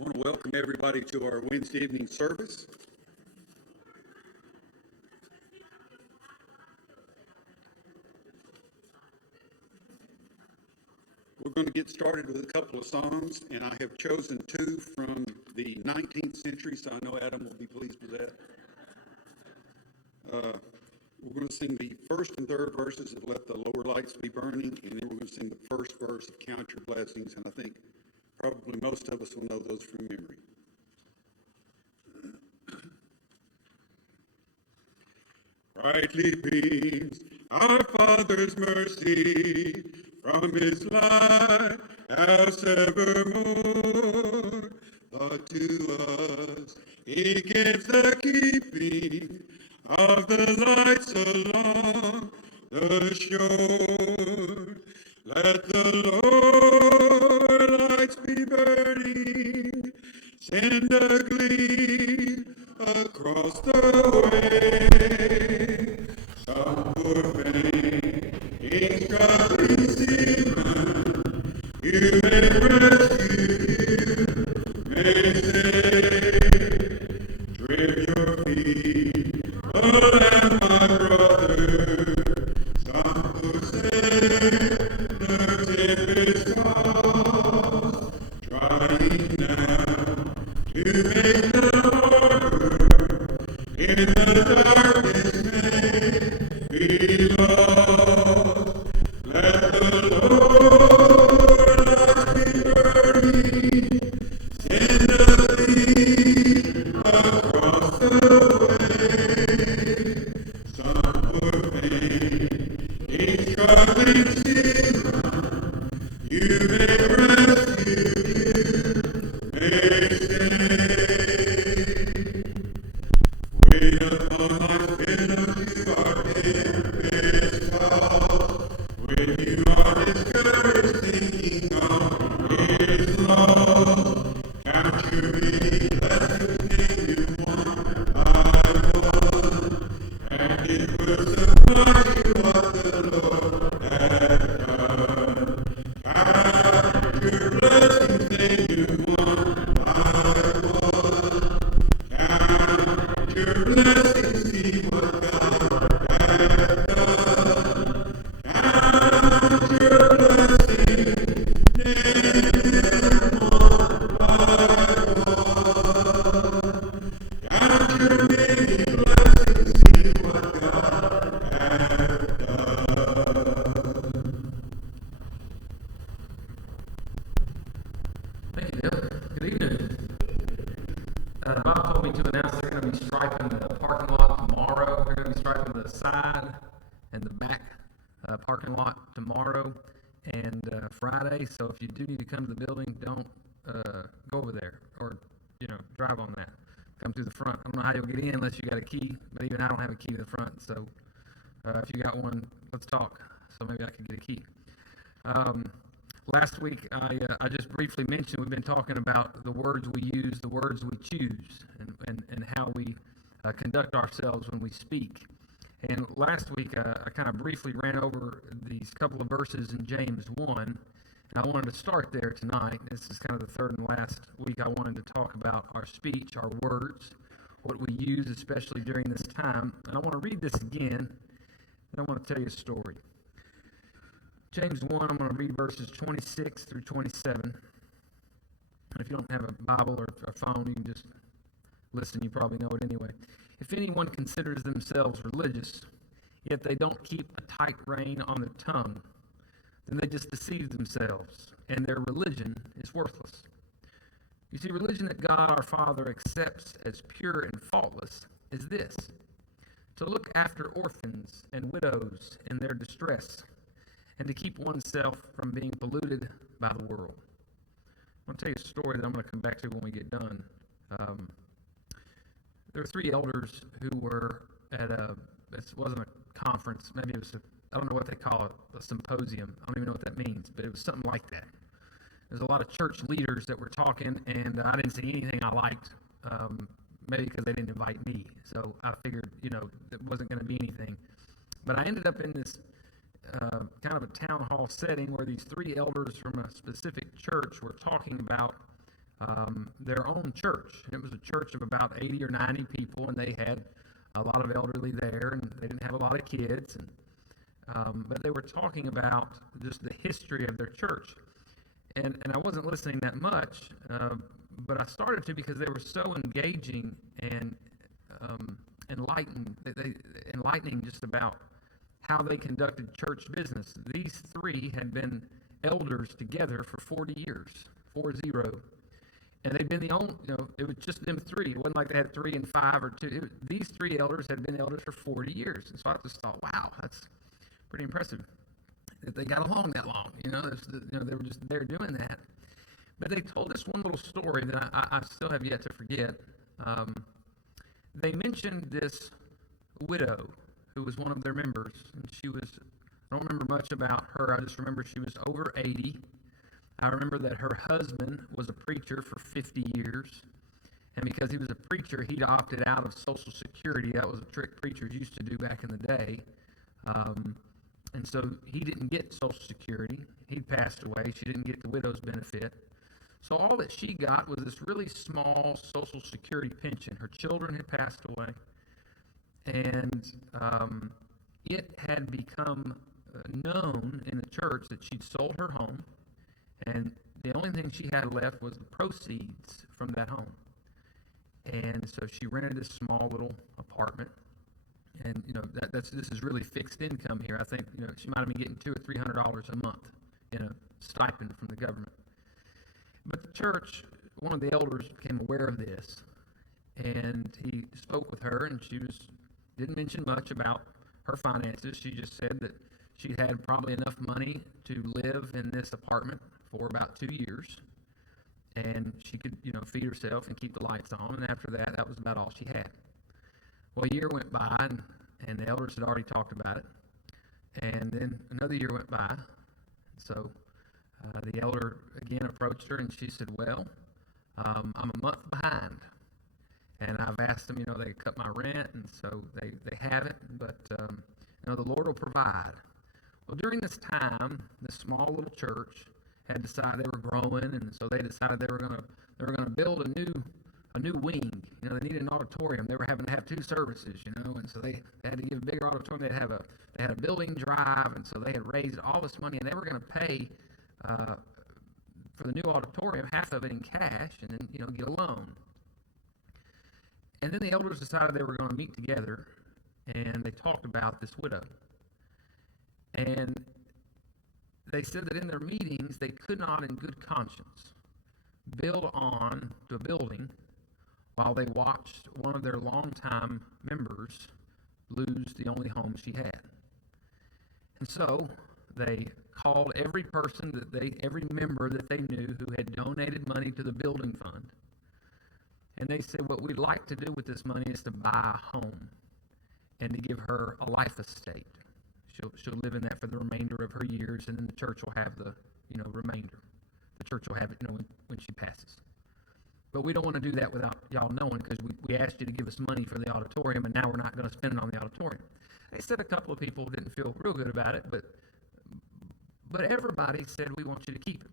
I want to welcome everybody to our Wednesday evening service. We're going to get started with a couple of songs, and I have chosen two from the 19th century, so I know Adam will be pleased with that. We're going to sing the first and third verses of Let the Lower Lights Be Burning, and then we're going to sing the first verse of Count Your Blessings, and I think probably most of us will know those from memory. Brightly beams our Father's mercy from His light as evermore. But to us He gives the keeping of the lights along the shore. Let the Lord lights be burning, send a gleam across the way. Some poor faint struggling seaman, you may rescue, may save. Trim your feet, oh and my brother. Some poor sailor tempest tossed, trying now to make the harbor in the darkness may be lost. Let the Lord light be burning, send a gleam across the way. Some poor faint struggling seaman, you may rescue, may save. Wait upon life's billows, you are tempest tossed. When you are discouraged, thinking all is lost, count your many blessings, name you one by one, and it will supply you what the Lord has done. Count your blessings, name you one by one. Count your blessings, see what God has done. Count your blessings, name them one by one. Count your many blessings, see what God has done. Thank you, Bill. Good evening. Bob told me to announce they're going to be striping the parking lot tomorrow. They're going to be striping the side and the back parking lot tomorrow and Friday. So if you do need to come to the building, don't go over there or drive on that. Come through the front. I don't know how you'll get in unless you got a key, but even I don't have a key to the front. So if you got one, let's talk. So maybe I could get a key. Last week, I just briefly mentioned we've been talking about the words we use, the words we choose, and how we conduct ourselves when we speak. And last week, I kind of briefly ran over these couple of verses in James 1, and I wanted to start there tonight. This is kind of the third and last week I wanted to talk about our speech, our words, what we use, especially during this time. And I want to read this again, and I want to tell you a story. James 1, I'm going to read verses 26 through 27. And if you don't have a Bible or a phone, you can just listen. You probably know it anyway. If anyone considers themselves religious, yet they don't keep a tight rein on their tongue, then they just deceive themselves, and their religion is worthless. You see, religion that God our Father accepts as pure and faultless is this: to look after orphans and widows in their distress, and to keep oneself from being polluted by the world. I'm going to tell you a story that I'm going to come back to when we get done. There were three elders who were at it wasn't a conference, maybe it was I don't know what they call it, a symposium. I don't even know what that means, but it was something like that. There's a lot of church leaders that were talking, and I didn't see anything I liked, maybe because they didn't invite me. So I figured, it wasn't going to be anything. But I ended up in this kind of a town hall setting where these three elders from a specific church were talking about their own church. And it was a church of about 80 or 90 people, and they had a lot of elderly there, and they didn't have a lot of kids. But they were talking about just the history of their church. And I wasn't listening that much, but I started to because they were so engaging and enlightening just about how they conducted church business. These three had been elders together for 40 years, 40. And they'd been the only, it was just them three. It wasn't like they had 3 and 5 or 2. These three elders had been elders for 40 years. And so I just thought, wow, that's pretty impressive that they got along that long. They were just there doing that. But they told us one little story that I still have yet to forget. They mentioned this widow who was one of their members, and I don't remember much about her. I just remember she was over 80. I remember that her husband was a preacher for 50 years, and because he was a preacher, he'd opted out of Social Security. That was a trick preachers used to do back in the day. And so he didn't get Social Security. He'd passed away. She didn't get the widow's benefit. So all that she got was this really small Social Security pension. Her children had passed away, and it had become known in the church that she'd sold her home, and the only thing she had left was the proceeds from that home. And so she rented this small little apartment, and this is really fixed income here. I think she might have been getting $200 or $300 a month in a stipend from the government. But the church, one of the elders became aware of this, and he spoke with her, and didn't mention much about her finances. She just said that she had probably enough money to live in this apartment for about 2 years, and she could, feed herself and keep the lights on, and after that, that was about all she had. Well, a year went by, and the elders had already talked about it, and then another year went by, so the elder again approached her, and she said, well, I'm a month behind, and I've asked them, they could cut my rent, and so they haven't, but the Lord will provide. Well, during this time, this small little church had decided they were growing, and so they decided they were going to build a new wing. They needed an auditorium. They were having to have 2 services, and so they had to give a bigger auditorium. They had a building drive, and so they had raised all this money, and they were going to pay for the new auditorium, half of it in cash, and then get a loan. And then the elders decided they were going to meet together, and they talked about this widow. And they said that in their meetings, they could not in good conscience build on to a building while they watched one of their longtime members lose the only home she had. And so they called every member that they knew who had donated money to the building fund. And they said, what we'd like to do with this money is to buy a home and to give her a life estate. She'll live in that for the remainder of her years, and then the church will have the remainder. The church will have it when she passes. But we don't want to do that without y'all knowing, because we asked you to give us money for the auditorium, and now we're not going to spend it on the auditorium. They said a couple of people didn't feel real good about it, but everybody said, we want you to keep it.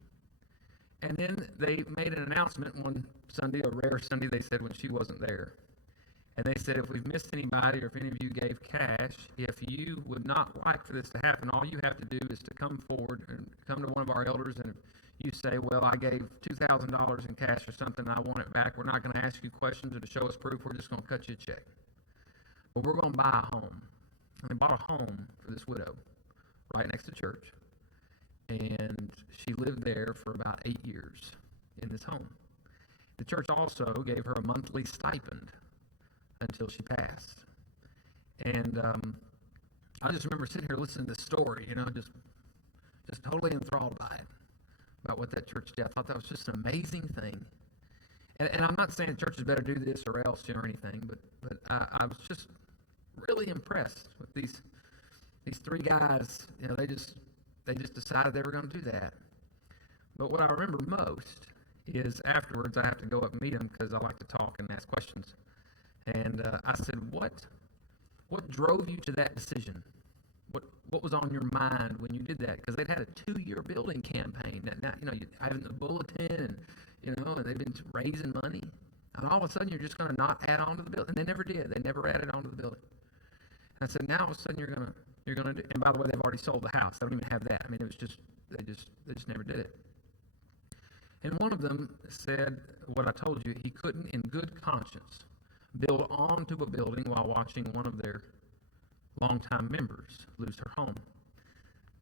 And then they made an announcement one Sunday, a rare Sunday, they said, when she wasn't there. And they said, if we've missed anybody, or if any of you gave cash, if you would not like for this to happen, all you have to do is to come forward and come to one of our elders, and you say, well, I gave $2,000 in cash or something, I want it back. We're not going to ask you questions or to show us proof. We're just going to cut you a check. Well, we're going to buy a home. And they bought a home for this widow right next to church. And she lived there for about 8 years in this home. The church also gave her a monthly stipend until she passed. And I just remember sitting here listening to this story, just totally enthralled by it, about what that church did. I thought that was just an amazing thing. And I'm not saying churches better do this or else or anything, but I was just really impressed with these 3 guys. They just decided they were going to do that. But what I remember most is afterwards I have to go up and meet them, because I like to talk and ask questions. And I said, what drove you to that decision? What was on your mind when you did that? Because they'd had a 2-year building campaign. Now, you having the bulletin, and and they've been raising money. And all of a sudden, you're just going to not add on to the building. And they never did. They never added on to the building. And I said, now all of a sudden you're gonna do. And by the way, they've already sold the house. They don't even have that. I mean, it was just they just never did it. And one of them said what I told you. He couldn't, in good conscience, build onto a building while watching one of their longtime members lose her home.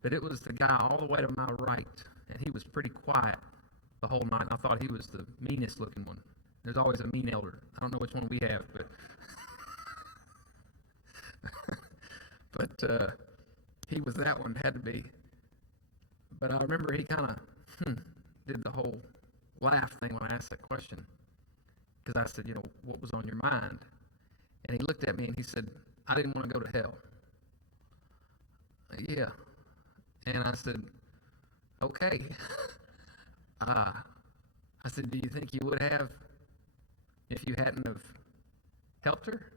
But it was the guy all the way to my right, and he was pretty quiet the whole night. And I thought he was the meanest looking one. There's always a mean elder. I don't know which one we have, but he was that one, had to be. But I remember he kind of did the whole laugh thing when I asked that question. Because I said, what was on your mind? And he looked at me and he said, I didn't want to go to hell. Yeah. And I said, okay. I said, do you think you would have if you hadn't have helped her?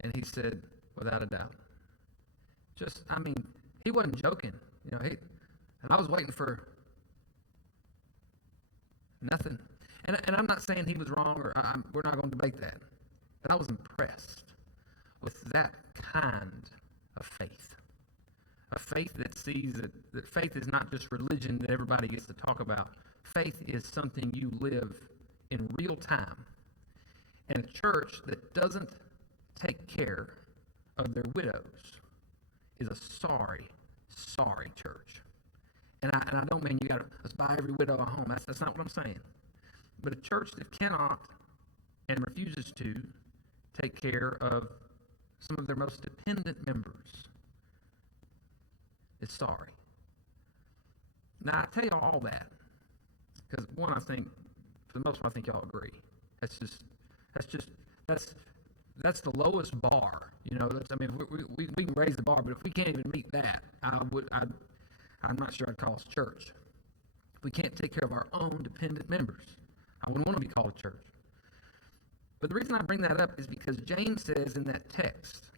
And he said, without a doubt. He wasn't joking. And I was waiting for nothing. And I'm not saying he was wrong, or we're not going to debate that. But I was impressed with that kind of faith. A faith that sees that faith is not just religion that everybody gets to talk about. Faith is something you live in real time. And a church that doesn't take care of their widows is a sorry, sorry church. And I don't mean you got to let's buy every widow a home. That's not what I'm saying. But a church that cannot and refuses to take care of some of their most dependent members is sorry. Now, I tell you all that because one, I think for the most part, I think y'all agree. That's the lowest bar. We can raise the bar, but if we can't even meet that, I'm not sure I'd call us church. If we can't take care of our own dependent members, I wouldn't want to be called a church. But the reason I bring that up is because James says in that text,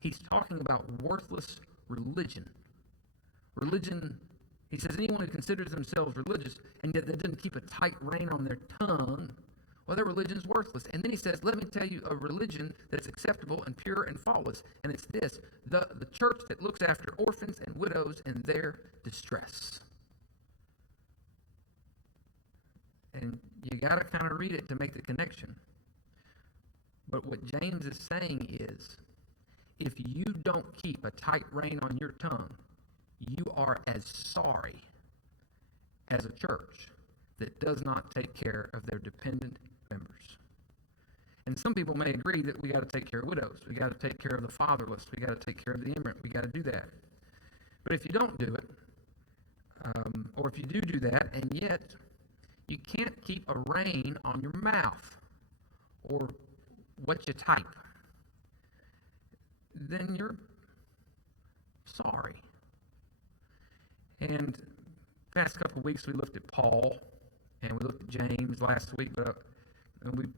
he's talking about worthless religion. Religion, he says, anyone who considers themselves religious and yet they didn't keep a tight rein on their tongue, well, their religion is worthless. And then he says, let me tell you a religion that's acceptable and pure and faultless. And it's this, the church that looks after orphans and widows in their distress. And you got to kind of read it to make the connection. But what James is saying is, if you don't keep a tight rein on your tongue, you are as sorry as a church that does not take care of their dependent members. And some people may agree that we got to take care of widows. We got to take care of the fatherless. We got to take care of the immigrant. We got to do that. But if you don't do it, or if you do that, and yet you can't keep a rein on your mouth or what you type, then you're sorry. And the past couple of weeks we looked at Paul and we looked at James last week, but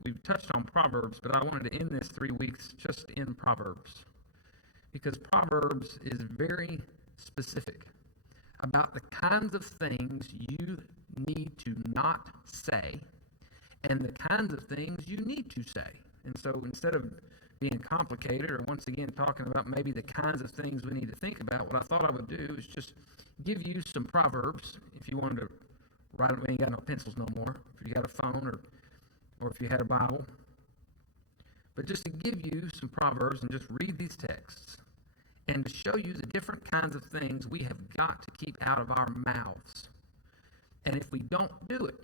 we've touched on Proverbs, but I wanted to end this 3 weeks just in Proverbs because Proverbs is very specific about the kinds of things you need to not say and the kinds of things you need to say. And so instead of being complicated or once again talking about maybe the kinds of things we need to think about, what I thought I would do is just give you some Proverbs. If you wanted to write them, we ain't got no pencils no more. If you got a phone or if you had a Bible. But just to give you some Proverbs and just read these texts and to show you the different kinds of things we have got to keep out of our mouths. And if we don't do it,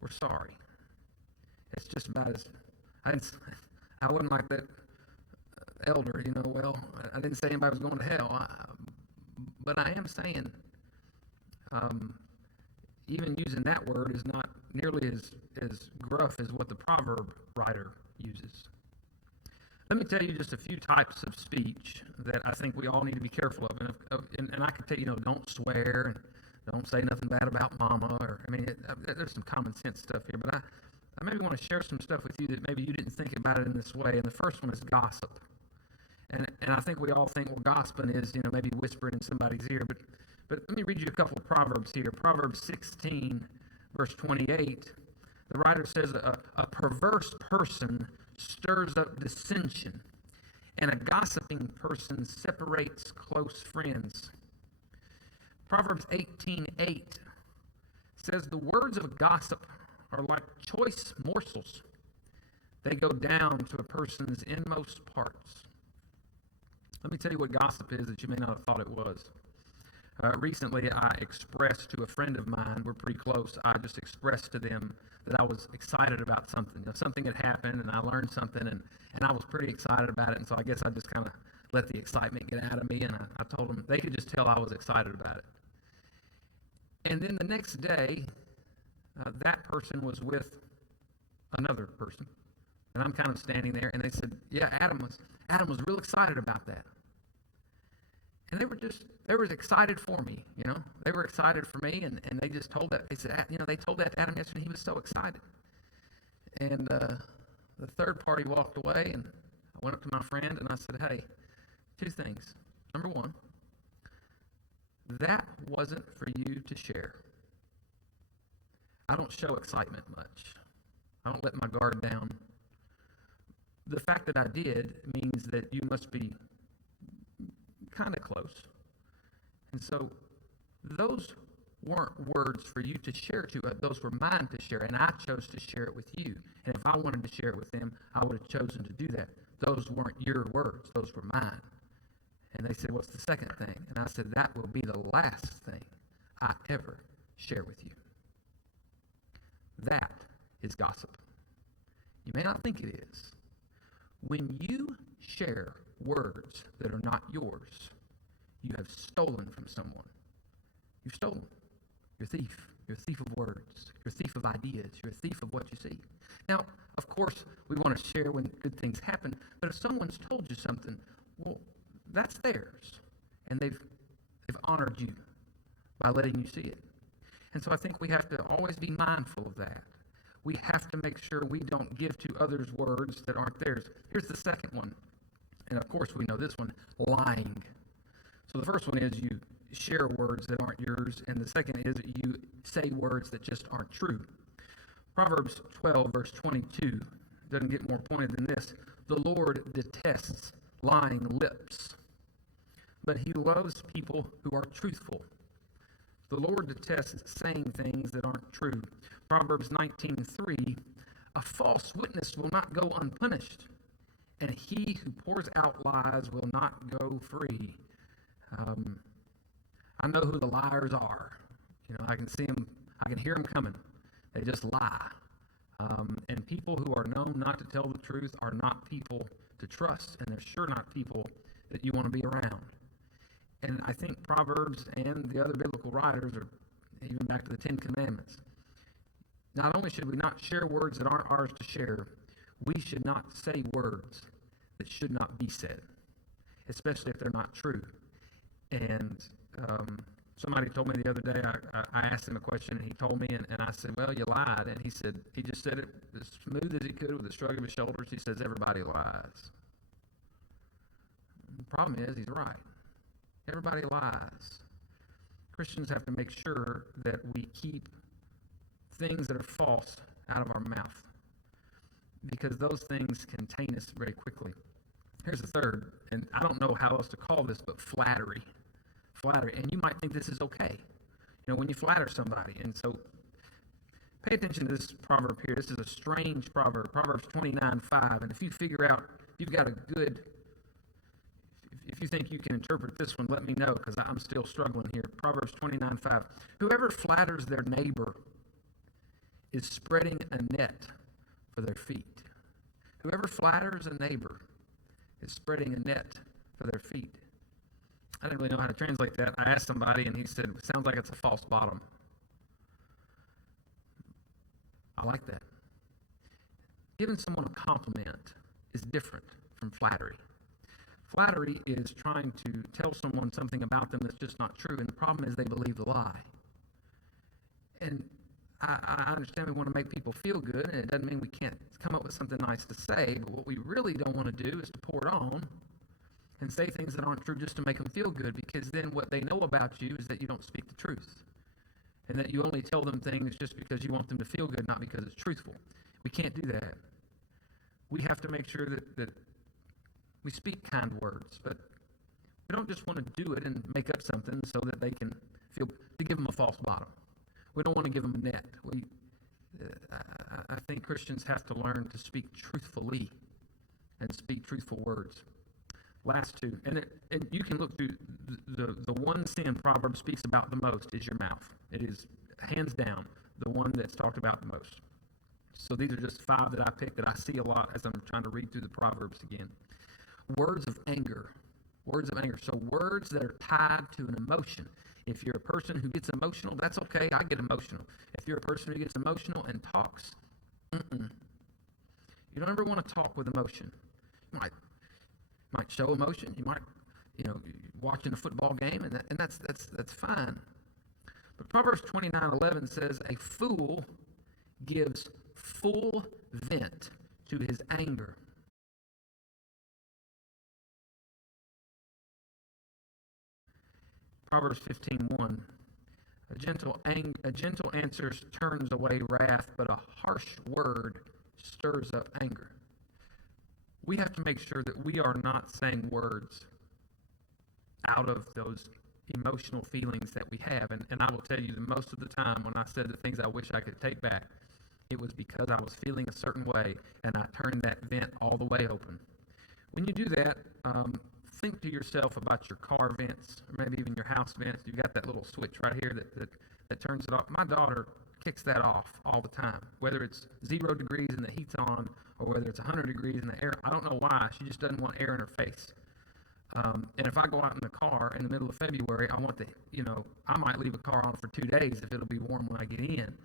we're sorry. It's just about as, I wasn't like that elder, well, I didn't say anybody was going to hell, but I am saying, even using that word is not nearly as gruff as what the proverb writer uses. Let me tell you just a few types of speech that I think we all need to be careful of. And I can tell you, don't swear and don't say nothing bad about mama. There's some common sense stuff here, but I maybe want to share some stuff with you that maybe you didn't think about it in this way. And the first one is gossip. And I think we all think, well, gossiping is, maybe whispering in somebody's ear. But let me read you a couple of Proverbs here. Proverbs 16, verse 28. The writer says, a perverse person stirs up dissension, and a gossiping person separates close friends. Proverbs 18:8 says, the words of a gossip are like choice morsels. They go down to a person's inmost parts. Let me tell you what gossip is that you may not have thought it was. Recently, I expressed to a friend of mine, we're pretty close, I just expressed to them that I was excited about something. You know, something had happened, and I learned something, and I was pretty excited about it, and so I guess I just kind of let the excitement get out of me, and I told them they could just tell I was excited about it. And then the next day, that person was with another person, and I'm kind of standing there, and they said, yeah, Adam was real excited about that. And they were excited for me, you know. They were excited for me, and they just told that. They said, you know, they told that to Adam yesterday, and he was so excited. And the third party walked away, and I went up to my friend, and I said, hey, two things. Number one, that wasn't for you to share. I don't show excitement much. I don't let my guard down. The fact that I did means that you must be kind of close. And so those weren't words for you to share to us. Those were mine to share, and I chose to share it with you. And if I wanted to share it with them, I would have chosen to do that. Those weren't your words. Those were mine. And they said, what's the second thing? And I said, that will be the last thing I ever share with you. That is gossip. You may not think it is. When you share words that are not yours, you have stolen from someone. You've stolen. You're a thief. You're a thief of words. You're a thief of ideas. You're a thief of what you see. Now, of course, we want to share when good things happen, but if someone's told you something, well, that's theirs. And they've honored you by letting you see it. And so I think we have to always be mindful of that. We have to make sure we don't give to others words that aren't theirs. Here's the second one. And of course, we know this one, lying. So the first one is you share words that aren't yours, and the second is you say words that just aren't true. Proverbs 12, verse 22, doesn't get more pointed than this. The Lord detests lying lips, but he loves people who are truthful. The Lord detests saying things that aren't true. Proverbs 19:3, a false witness will not go unpunished, and he who pours out lies will not go free. I know who the liars are. You know, I can see them, I can hear them coming. They just lie. And people who are known not to tell the truth are not people to trust, and they're sure not people that you want to be around. And I think Proverbs and the other biblical writers, or even back to the Ten Commandments, not only should we not share words that aren't ours to share, we should not say words that should not be said, especially if they're not true. And somebody told me the other day, I asked him a question, and he told me, and I said, well, you lied. And he just said it as smooth as he could with a shrug of his shoulders. He says, everybody lies. The problem is, he's right. Everybody lies. Christians have to make sure that we keep things that are false out of our mouth, because those things can taint us very quickly. Here's the third, and I don't know how else to call this, but flattery. Flattery. And you might think this is okay, you know, when you flatter somebody. And so pay attention to this proverb here. This is a strange proverb, Proverbs 29:5. And if you figure out, you've got a good, if you think you can interpret this one, let me know, because I'm still struggling here. Proverbs 29:5. Whoever flatters their neighbor is spreading a net for their feet. Whoever flatters a neighbor is spreading a net for their feet. I didn't really know how to translate that. I asked somebody, and he said, it sounds like it's a false bottom. I like that. Giving someone a compliment is different from flattery. Flattery is trying to tell someone something about them that's just not true, and the problem is they believe the lie. And I understand we want to make people feel good, and it doesn't mean we can't come up with something nice to say, but what we really don't want to do is to pour it on and say things that aren't true just to make them feel good, because then what they know about you is that you don't speak the truth, and that you only tell them things just because you want them to feel good, not because it's truthful. We can't do that. We have to make sure that we speak kind words, but we don't just want to do it and make up something so that they can feel, to give them a false bottom. We don't want to give them a net. I think Christians have to learn to speak truthfully and speak truthful words. Last two, and you can look through the one sin Proverbs speaks about the most is your mouth. It is hands down the one that's talked about the most. So these are just 5 that I picked that I see a lot as I'm trying to read through the Proverbs again. Words of anger. Words of anger. So words that are tied to an emotion. If you're a person who gets emotional, that's okay. I get emotional. If you're a person who gets emotional and talks, you don't ever want to talk with emotion. You might show emotion. You might, watching a football game, and that's fine. But Proverbs 29:11 says, "A fool gives full vent to his anger." Proverbs 15:1. A gentle answer turns away wrath, but a harsh word stirs up anger. We have to make sure that we are not saying words out of those emotional feelings that we have. And I will tell you that most of the time when I said the things I wish I could take back, it was because I was feeling a certain way, and I turned that vent all the way open. When you do that, think to yourself about your car vents, or maybe even your house vents. You've got that little switch right here that turns it off. My daughter kicks that off all the time, whether it's 0 degrees and the heat's on, or whether it's 100 degrees and the air. I don't know why. She just doesn't want air in her face. And if I go out in the car in the middle of February, I want I might leave a car on for 2 days if it'll be warm when I get in.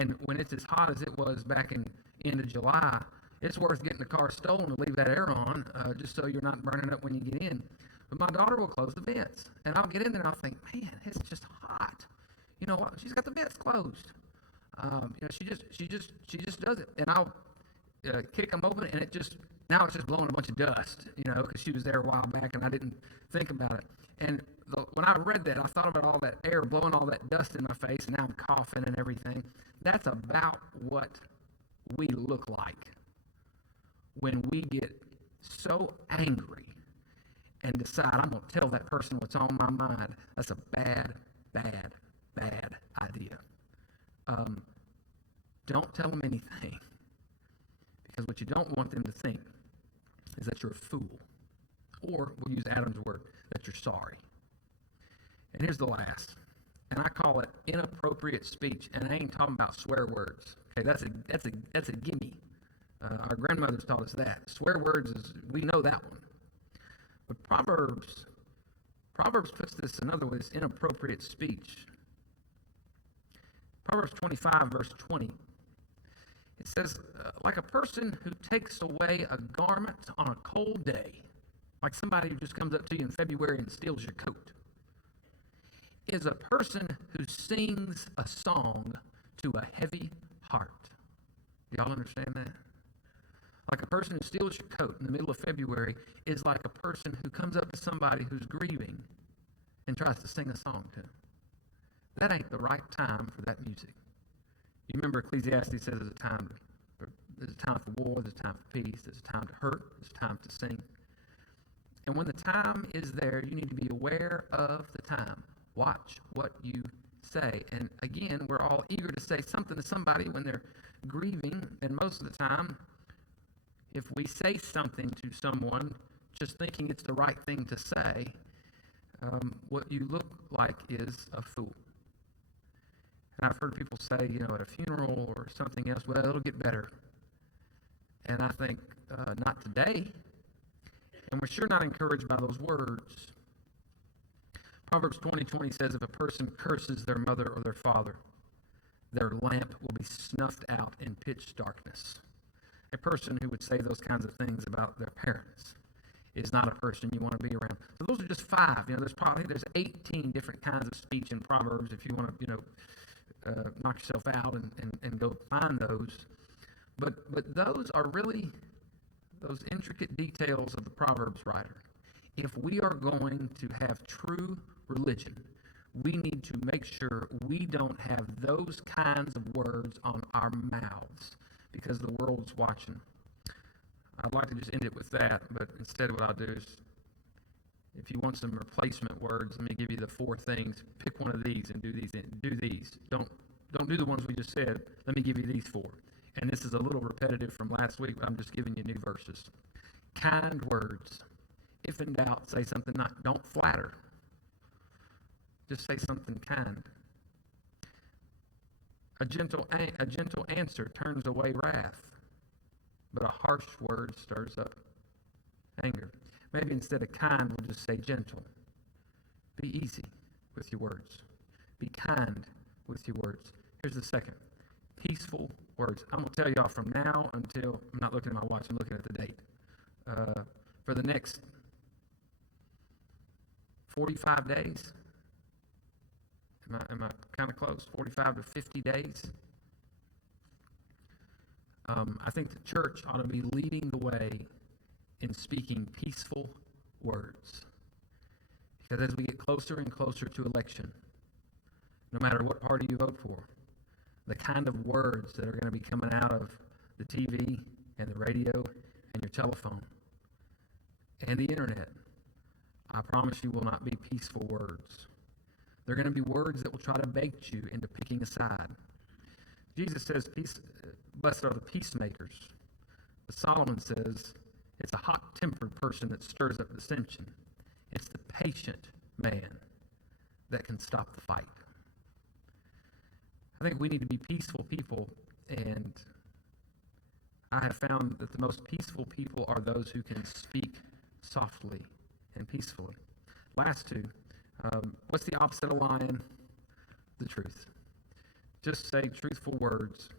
And when it's as hot as it was back in end of July, it's worth getting the car stolen to leave that air on, just so you're not burning up when you get in. But my daughter will close the vents, and I'll get in there and I'll think, man, it's just hot. You know what? She's got the vents closed. She just does it, and I'll kick them open, and now it's just blowing a bunch of dust, because she was there a while back and I didn't think about it. And when I read that, I thought about all that air blowing all that dust in my face, and now I'm coughing and everything. That's about what we look like when we get so angry and decide, I'm going to tell that person what's on my mind. That's a bad, bad, bad idea. Don't tell them anything, because what you don't want them to think is that you're a fool, or we'll use Adam's word, that you're sorry. And here's the last, and I call it inappropriate speech, and I ain't talking about swear words. Okay, that's a gimme. Our grandmothers taught us that. Swear words we know that one. But Proverbs puts this another way, it's inappropriate speech. Proverbs 25, verse 20. It says, like a person who takes away a garment on a cold day, like somebody who just comes up to you in February and steals your coat, is a person who sings a song to a heavy heart. Do y'all understand that? Like a person who steals your coat in the middle of February is like a person who comes up to somebody who's grieving and tries to sing a song to them. That ain't the right time for that music. You remember Ecclesiastes says there's a time for war, there's a time for peace, there's a time to hurt, there's a time to sing. And when the time is there, you need to be aware of the time. Watch what you say. And again, we're all eager to say something to somebody when they're grieving, and most of the time, if we say something to someone just thinking it's the right thing to say, what you look like is a fool. And I've heard people say, at a funeral or something else, well, it'll get better. And I think, not today. And we're sure not encouraged by those words. Proverbs 20:20 says, if a person curses their mother or their father, their lamp will be snuffed out in pitch darkness. A person who would say those kinds of things about their parents is not a person you want to be around. So those are just 5. There's 18 different kinds of speech in Proverbs if you want to, knock yourself out and go find those. But those are really those intricate details of the Proverbs writer. if we are going to have true religion, we need to make sure we don't have those kinds of words on our mouths because the world's watching. I'd like to just end it with that, but instead what I'll do is, if you want some replacement words, let me give you the 4 things. Pick one of these and do these. Don't do the ones we just said. Let me give you these 4. And this is a little repetitive from last week, but I'm just giving you new verses. Kind words. If in doubt, say something nice. Don't flatter. Just say something kind. A gentle answer turns away wrath, but a harsh word stirs up anger. Maybe instead of kind, we'll just say gentle. Be easy with your words. Be kind with your words. Here's the second. Peaceful words. I'm going to tell y'all from now until, I'm not looking at my watch, I'm looking at the date. For the next 45 days, am I kind of close? 45 to 50 days? I think the church ought to be leading the way in speaking peaceful words. Because as we get closer and closer to election, no matter what party you vote for, the kind of words that are going to be coming out of the TV and the radio and your telephone and the internet, I promise you will not be peaceful words. They're going to be words that will try to bait you into picking a side. Jesus says, blessed are the peacemakers. But Solomon says, it's a hot-tempered person that stirs up dissension. It's the patient man that can stop the fight. I think we need to be peaceful people, and I have found that the most peaceful people are those who can speak softly and peacefully. Last 2, what's the opposite of lying? The truth. Just say truthful words.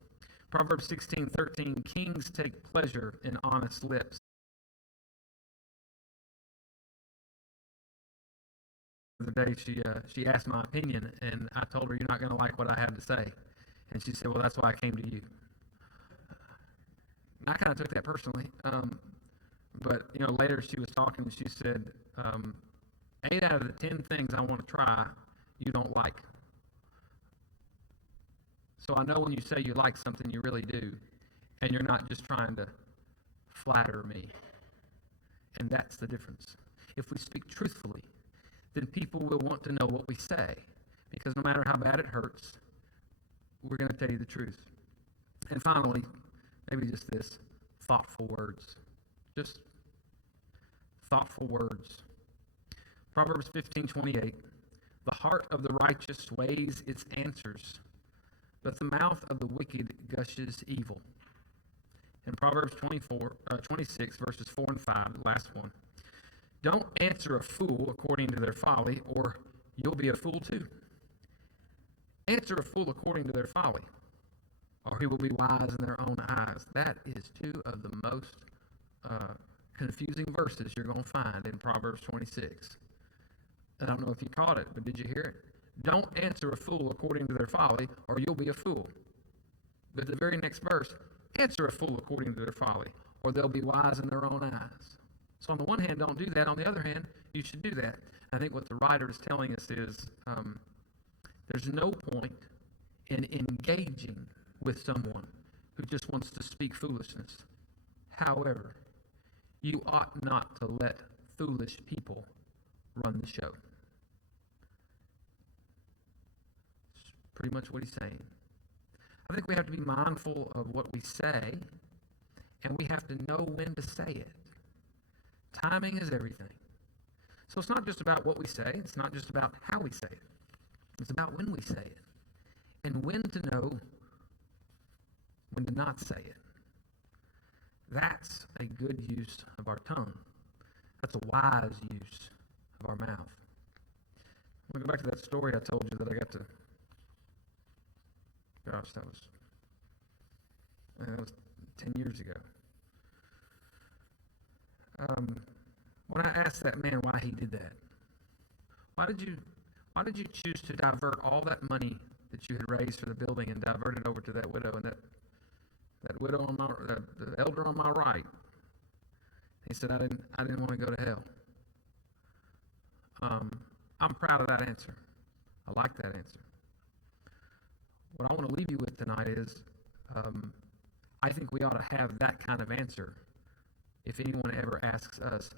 Proverbs 16:13, kings take pleasure in honest lips. The other day she asked my opinion, and I told her, you're not going to like what I have to say. And she said, well, that's why I came to you. And I kind of took that personally. But, later she was talking, and she said, 8 out of the 10 things I want to try, you don't like. So I know when you say you like something, you really do. And you're not just trying to flatter me. And that's the difference. If we speak truthfully, then people will want to know what we say. Because no matter how bad it hurts, we're going to tell you the truth. And finally, maybe just this, thoughtful words. Just thoughtful words. Proverbs 15:28, the heart of the righteous weighs its answers, but the mouth of the wicked gushes evil. In Proverbs 26, verses 4 and 5, the last one, don't answer a fool according to their folly, or you'll be a fool too. Answer a fool according to their folly, or he will be wise in their own eyes. That is 2 of the most confusing verses you're going to find in Proverbs 26. I don't know if you caught it, but did you hear it? Don't answer a fool according to their folly, or you'll be a fool. But the very next verse, answer a fool according to their folly, or they'll be wise in their own eyes. So on the one hand, don't do that. On the other hand, you should do that. I think what the writer is telling us is there's no point in engaging with someone who just wants to speak foolishness. However, you ought not to let foolish people run the show. It's pretty much what he's saying. I think we have to be mindful of what we say, and we have to know when to say it. Timing is everything. So it's not just about what we say. It's not just about how we say it. It's about when we say it, and when to know when to not say it. That's a good use of our tongue. That's a wise use of our mouth. I'm going to go back to that story I told you that I got to. Gosh, that was 10 years ago. When I asked that man why he did that, why did you choose to divert all that money that you had raised for the building and divert it over to that widow and that widow on the elder on my right? He said, I didn't want to go to hell. I'm proud of that answer. I like that answer. What I want to leave you with tonight is, I think we ought to have that kind of answer if anyone ever asks us,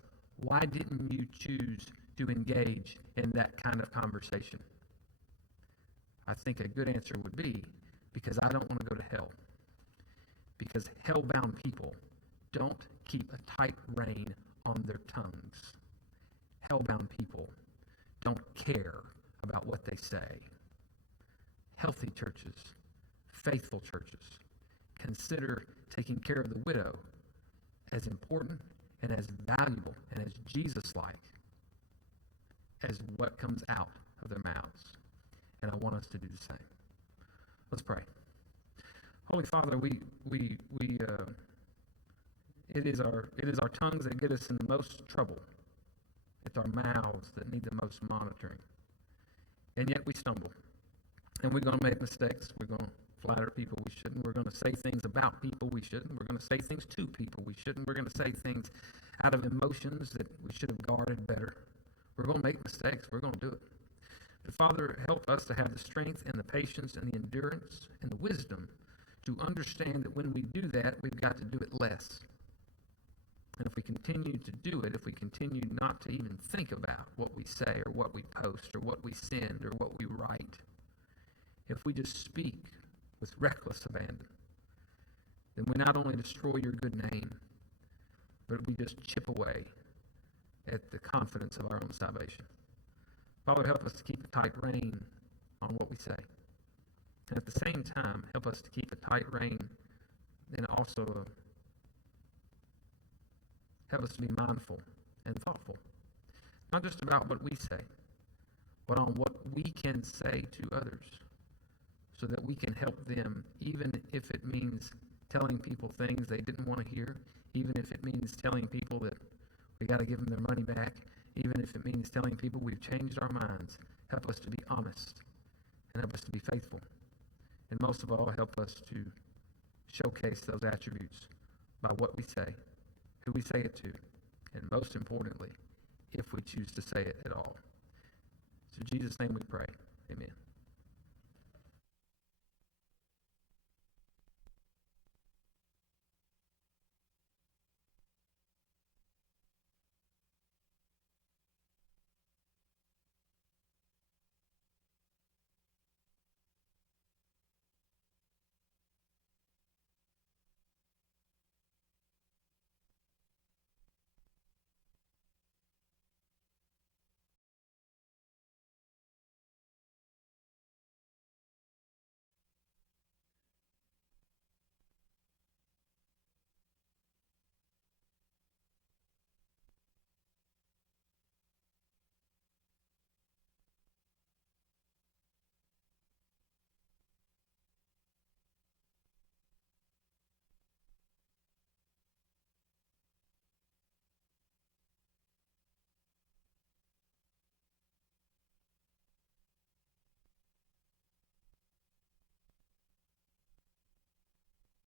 why didn't you choose to engage in that kind of conversation? I think a good answer would be, because I don't want to go to hell. Because hell-bound people don't keep a tight rein on their tongues. Hell-bound people don't care about what they say. Healthy churches, faithful churches, consider taking care of the widow as important and as valuable and as Jesus-like as what comes out of their mouths. And I want us to do the same. Let's pray. Holy Father, it is our tongues that get us in the most trouble. It's our mouths that need the most monitoring. And yet we stumble. And we're going to make mistakes. We're going to flatter people we shouldn't. We're going to say things about people we shouldn't. We're going to say things to people we shouldn't. We're going to say things out of emotions that we should have guarded better. We're going to make mistakes. We're going to do it. But Father, help us to have the strength and the patience and the endurance and the wisdom to understand that when we do that, we've got to do it less. And if we continue to do it, if we continue not to even think about what we say or what we post or what we send or what we write, if we just speak with reckless abandon, then we not only destroy your good name, but we just chip away at the confidence of our own salvation. Father, help us to keep a tight rein on what we say. And at the same time, help us to keep a tight rein and also help us to be mindful and thoughtful. Not just about what we say, but on what we can say to others so that we can help them, even if it means telling people things they didn't want to hear, even if it means telling people that we got to give them their money back, even if it means telling people we've changed our minds. Help us to be honest and help us to be faithful. And most of all, help us to showcase those attributes by what we say, who we say it to, and most importantly, if we choose to say it at all. So in Jesus' name we pray. Amen.